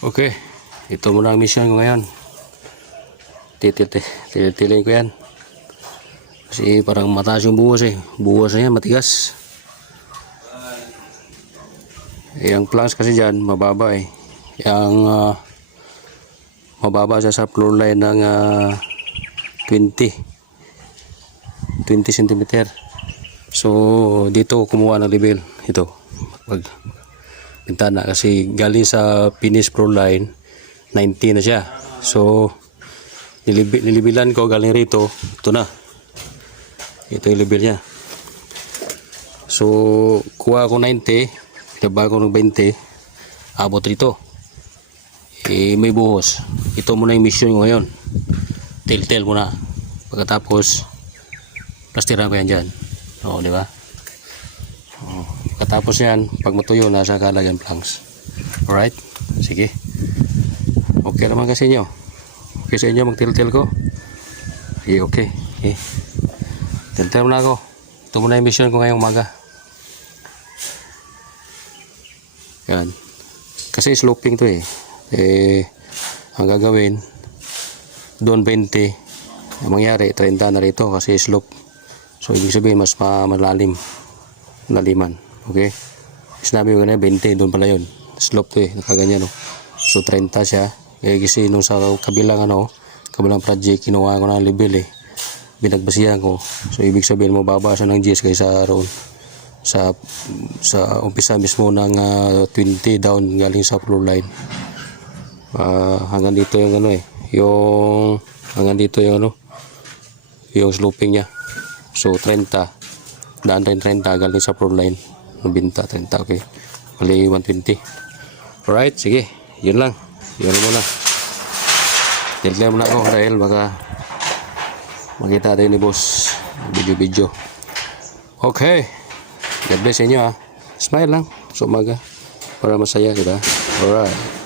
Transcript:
Okay, ito muna ang mission ko ngayon. Titilin ko yan. Kasi parang mataas yung buwas eh. Buwas na yan, matigas. Yung planks kasi dyan, mababa eh. Yung mababa siya sa floor line ng 20 cm. So, dito kumuha ng level. Ito, pag bintana kasi galing sa finish floor line 90 na siya. So nilibilan ko galing rito, ito na, ito yung level nya. So kuha ko 90, pinaba ko ng 20, abot rito, may buhos. Ito muna yung mission ko ngayon. Tail muna, pagkatapos plastiran ko yan dyan. Oo, di ba? Katapos yan, pag matuyo, nasa kalagyan planks. Alright? Sige. Okay naman kasi nyo. Okay sa inyo mag-tiltil ko? Okay, okay. Tiltil muna ako. Ito muna yung mission ko ngayong umaga. Yan. Kasi sloping to eh. Ang gagawin, doon 20. Ang mangyari, 30 na rito kasi slope. So, ibig sabihin, mas malalim. Laliman. Okay, sinabi ko na 20, doon pala yun, slope to eh, nakaganyan no. So 30 siya, kasi nung sa kabilang kabilang project, kinuha ko ng level eh, binagbasihan ko. So ibig sabihin mo baba siya ng GS kaysa roon sa umpisa mismo ng 20 down galing sa floor line. Hanggang dito yung yung hanggang dito yung yung sloping niya. So 30 daan rin 30 galing sa floor line ng binta 30. Okay, mali 120. Alright, sige, yun lang, yun muna. Tiltlay muna ako dahil baka makita tayo ni boss video. Okay, God bless inyo ha. Smile lang sa umaga para masaya, diba? Alright.